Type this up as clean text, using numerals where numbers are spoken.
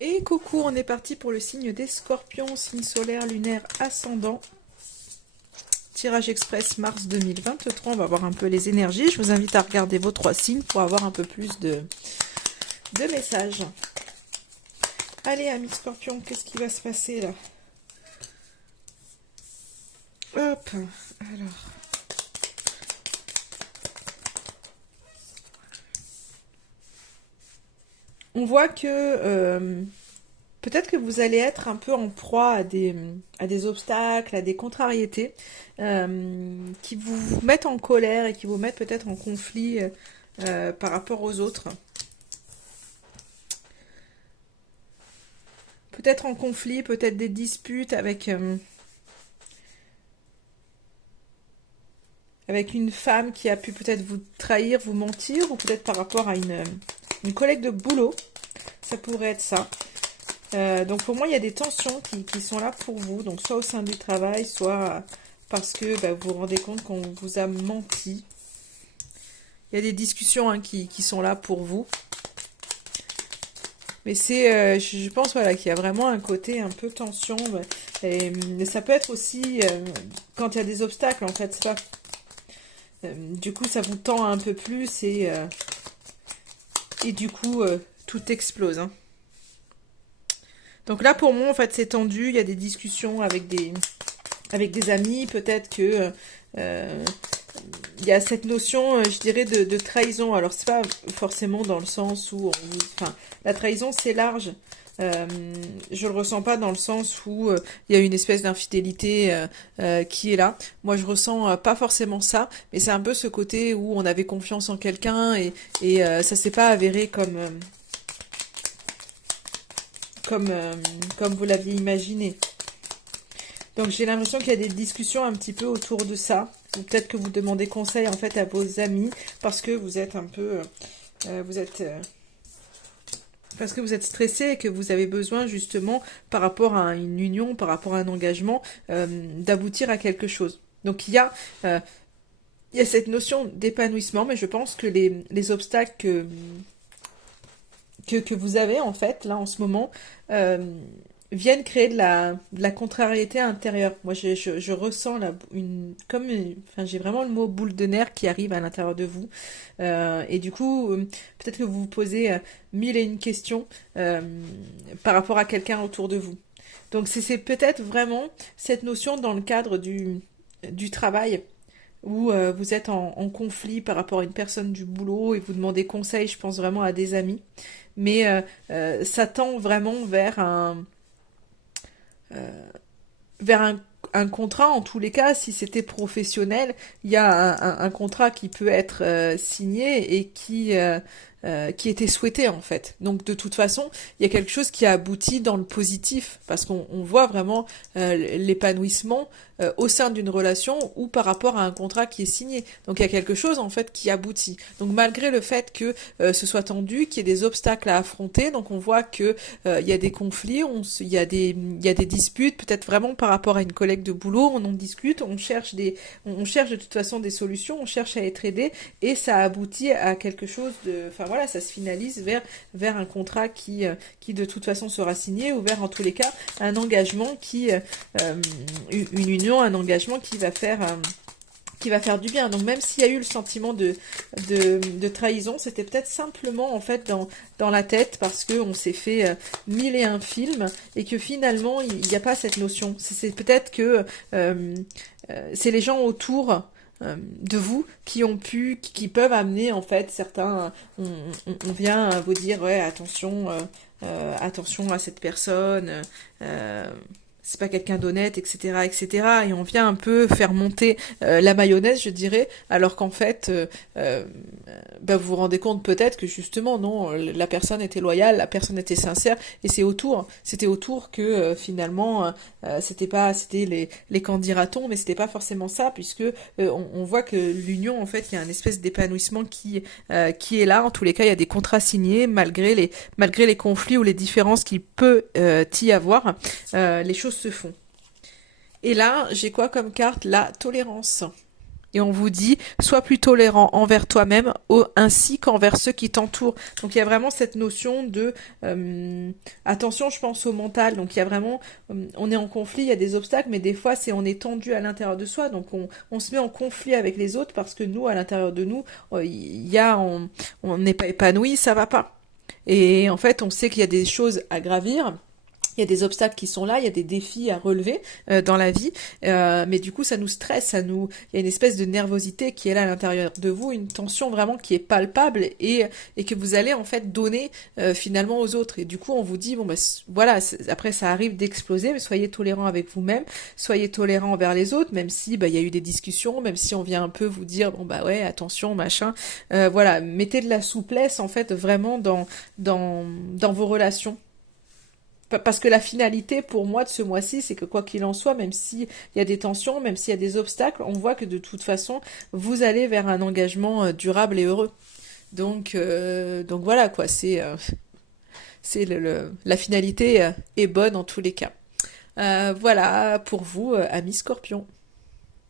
Et coucou, on est parti pour le signe des scorpions, signe solaire, lunaire, ascendant. Tirage express mars 2023, on va voir un peu les énergies. Je vous invite à regarder vos trois signes pour avoir un peu plus de messages. Allez, amis scorpions, qu'est-ce qui va se passer là? Hop, alors. On voit que peut-être que vous allez être un peu en proie à des obstacles, à des contrariétés qui vous mettent en colère et qui vous mettent peut-être en conflit par rapport aux autres. Peut-être en conflit, peut-être des disputes avec une femme qui a pu peut-être vous trahir, vous mentir, ou peut-être par rapport à une collègue de boulot. Ça pourrait être ça. Donc pour moi, il y a des tensions qui sont là pour vous, donc soit au sein du travail, soit parce que vous vous rendez compte qu'on vous a menti. Il y a des discussions qui sont là pour vous. Mais je pense voilà, qu'il y a vraiment un côté un peu tension. Et ça peut être aussi quand il y a des obstacles, en fait. C'est pas, du coup, ça vous tend un peu plus et du coup, tout explose. Hein. Donc là, pour moi, en fait, c'est tendu. Il y a des discussions avec des amis. Peut-être que il y a cette notion, je dirais, de trahison. Alors, c'est pas forcément dans le sens où enfin, la trahison, c'est large. Euh, je le ressens pas dans le sens où il y a une espèce d'infidélité qui est là. Moi, je ressens pas forcément ça, mais c'est un peu ce côté où on avait confiance en quelqu'un et ça s'est pas avéré comme, euh, comme vous l'aviez imaginé. Donc j'ai l'impression qu'il y a des discussions un petit peu autour de ça. Ou peut-être que vous demandez conseil en fait à vos amis parce que vous êtes un peu, vous êtes, parce que vous êtes stressé et que vous avez besoin justement par rapport à une union, par rapport à un engagement, d'aboutir à quelque chose. Donc euh, il y a cette notion d'épanouissement, mais je pense que les obstacles que vous avez en fait là en ce moment viennent créer de la contrariété intérieure. Moi je ressens enfin j'ai vraiment le mot boule de nerfs qui arrive à l'intérieur de vous. Et du coup peut-être que vous vous posez mille et une questions par rapport à quelqu'un autour de vous. Donc c'est peut-être vraiment cette notion dans le cadre du travail où vous êtes en conflit par rapport à une personne du boulot et vous demandez conseil, je pense vraiment à des amis. Mais ça tend vraiment vers un contrat, en tous les cas, si c'était professionnel, il y a un contrat qui peut être signé et qui était souhaité en fait. Donc de toute façon, il y a quelque chose qui a abouti dans le positif, parce qu'on voit vraiment l'épanouissement au sein d'une relation ou par rapport à un contrat qui est signé. Donc il y a quelque chose en fait qui aboutit. Donc malgré le fait que ce soit tendu, qu'il y ait des obstacles à affronter, donc on voit que il y a des conflits, il y a des disputes, peut-être vraiment par rapport à une collègue de boulot, on en discute, on cherche de toute façon des solutions, on cherche à être aidé et ça aboutit à quelque chose enfin voilà, ça se finalise vers un contrat qui de toute façon sera signé ou vers en tous les cas un engagement une union, un engagement qui va faire du bien. Donc même s'il y a eu le sentiment de trahison, c'était peut-être simplement en fait dans la tête parce qu'on s'est fait mille et un films et que finalement il n'y a pas cette notion. C'est peut-être que c'est les gens autour de vous qui peuvent amener en fait certains, on vient vous dire ouais attention, attention à cette personne, euh, c'est pas quelqu'un d'honnête, etc., etc. Et on vient un peu faire monter la mayonnaise, je dirais, alors qu'en fait, vous vous rendez compte peut-être que justement, non, la personne était loyale, la personne était sincère, et c'était autour que finalement, c'était les qu'en dira-t-on, mais c'était pas forcément ça, puisque on voit que l'union, en fait, il y a une espèce d'épanouissement qui est là. En tous les cas, il y a des contrats signés malgré les conflits ou les différences qu'il peut y avoir. Les choses se font. Et là, j'ai quoi comme carte? La tolérance. Et on vous dit, sois plus tolérant envers toi-même ainsi qu'envers ceux qui t'entourent. Donc il y a vraiment cette notion de attention, je pense au mental. Donc il y a vraiment, on est en conflit, il y a des obstacles, mais des fois c'est on est tendu à l'intérieur de soi. Donc on se met en conflit avec les autres parce que nous, à l'intérieur de nous, il y a, on n'est pas épanoui, ça va pas. Et en fait, on sait qu'il y a des choses à gravir. Il y a des obstacles qui sont là, il y a des défis à relever dans la vie, mais du coup ça nous stresse, il y a une espèce de nervosité qui est là à l'intérieur de vous, une tension vraiment qui est palpable et que vous allez en fait donner finalement aux autres. Et du coup on vous dit bon bah voilà, après ça arrive d'exploser, mais soyez tolérant avec vous-même, soyez tolérant envers les autres, même si bah il y a eu des discussions, même si on vient un peu vous dire bon bah ouais attention machin, voilà, mettez de la souplesse en fait vraiment dans vos relations. Parce que la finalité pour moi de ce mois-ci, c'est que quoi qu'il en soit, même s'il y a des tensions, même s'il y a des obstacles, on voit que de toute façon, vous allez vers un engagement durable et heureux. Donc voilà quoi, c'est la finalité est bonne en tous les cas. Voilà pour vous, amis Scorpions.